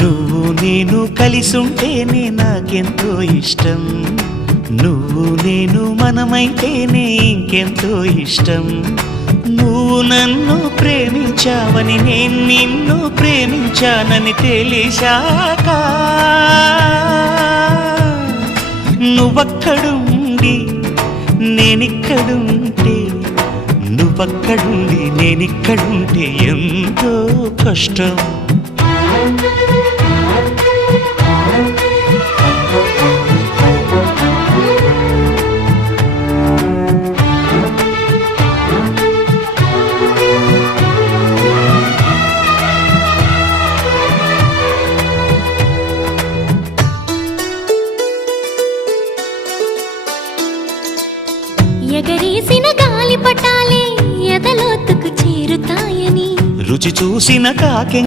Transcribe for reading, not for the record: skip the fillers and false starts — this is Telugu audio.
నువ్వు నేను కలిసుంటేనే నాకెంతో ఇష్టం, నువ్వు నేను మనమైతేనే ఇంకెంతో ఇష్టం. నువ్వు నన్ను ప్రేమించావని నేను నిన్ను ప్రేమించానని తెలిసాక నువ్వక్కడుండి నేనిక్కడుంటే, నువ్వక్కడుండి నేనిక్కడుంటే ఎంతో కష్టం. ఎగరేసిన గాలి పటాలే ఎదలోతుకు చేరుతాయని, రుచి చూసిన కాకె